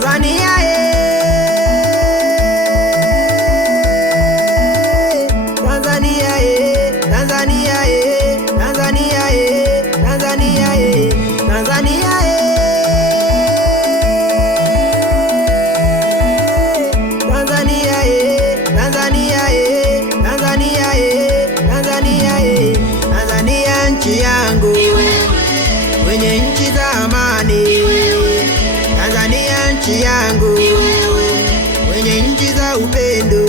Tanzania Tanzania Tanzania Tanzania Tanzania Tanzania Tanzania Tanzania Tanzania Tanzania Tanzania nchi yangu kwenye nchi za amani. Tanzania nchi yangu kwenye nchi za upendo.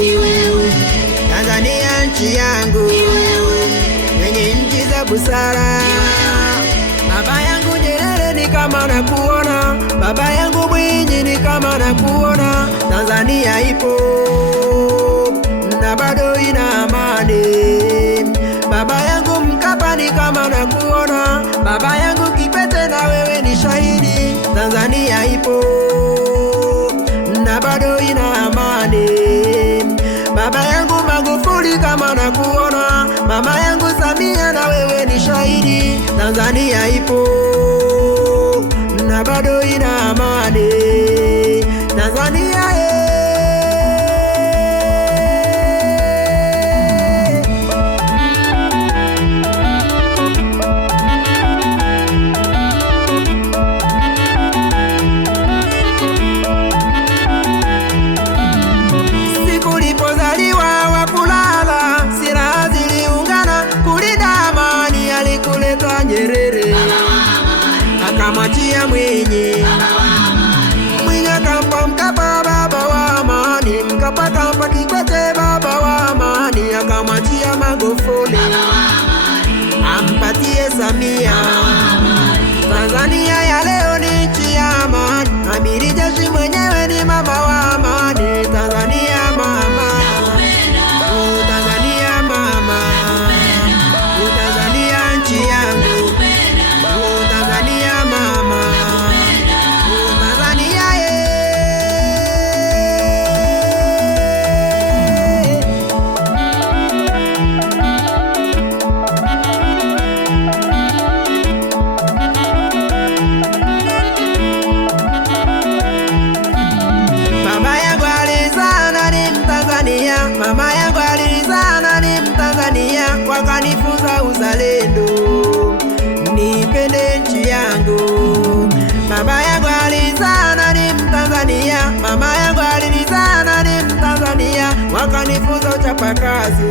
Tanzania nchi yangu kwenye nchi za busara. Baba yangu Nyerere ni kama nakuona, baba yangu Mwinyi ni kama nakuona. Tanzania ipo na bado ina amani. Baba yangu Mkapa ni kama nakuona, baba yangu Kikwete na wewe ni shahidi. Tanzania ipo na bado ina amani. Baba yangu Magufuli kama nakuona, mama yangu Samia na wewe ni shahidi. Tanzania ipo na bado ina amani. Tanzania Nyerere akamwachia Mwinyi, Mwinyi akampa Mkapa baba wa amani, Mkapa akampa Kikwete baba wa amani, akamwachia Magufuli ampatie Samia. Tanzania ya leo ni nchi ya amani, amiri jeshi mwenyewe ni mama wa amani. Tanzania mama, oh Tanzania mama, oh Tanzania nchi yangu. Mama yangu alizana ni Mtanzania, wakanifunza uzalendo, nipende nchi yangu. Baba yangu alizana ni Mtanzania, mama yangu alizana ni Mtanzania, wakanifunza uchapakazi,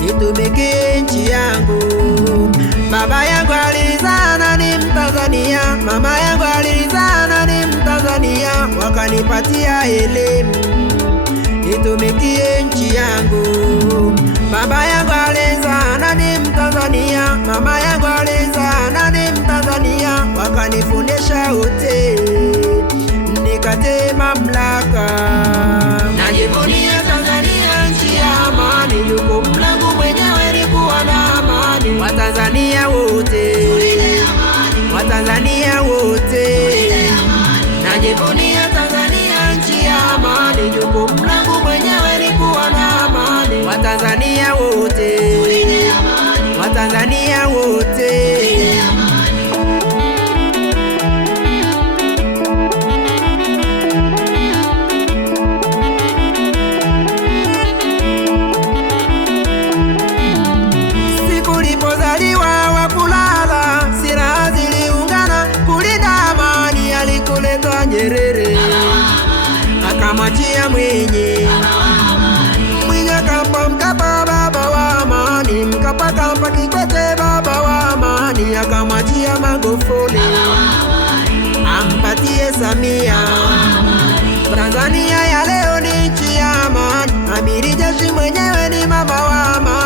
nitumikie nchi yangu. Baba yangu alizana ni Mtanzania, mama yangu alizana ni Mtanzania, wakanipatia elimu, nitumikie nchi yangu. Baba yangu alizana ni Mtanzania, mama yangu alizana ni Mtanzania, wakanifundisha wote nikate mamlaka. Najivunia Tanzania nchi ya amani, jukumu langu mwenyewe ni kuwa na amani. Watanzania wote, Watanzania wote, najivunia Tanzania nchi ya amani, jukumu langu mwenyewe ni kuwa na amani. Watanzania wote, Watanzania wote. Siku lipozaliwa wakulala, silaha ziliungana kulinda amani. Alikuleta Nyerere akamwachia Mwinyi, Mwinyi akampa Mkapa baba wa amani, Mkapa akampa Kikwete baba wa amani, akamwachia Magufuli ampatie Samia. Tanzania ya leo ni nchi ya amani, amiri jeshi mwenyewe ni mama wa amani.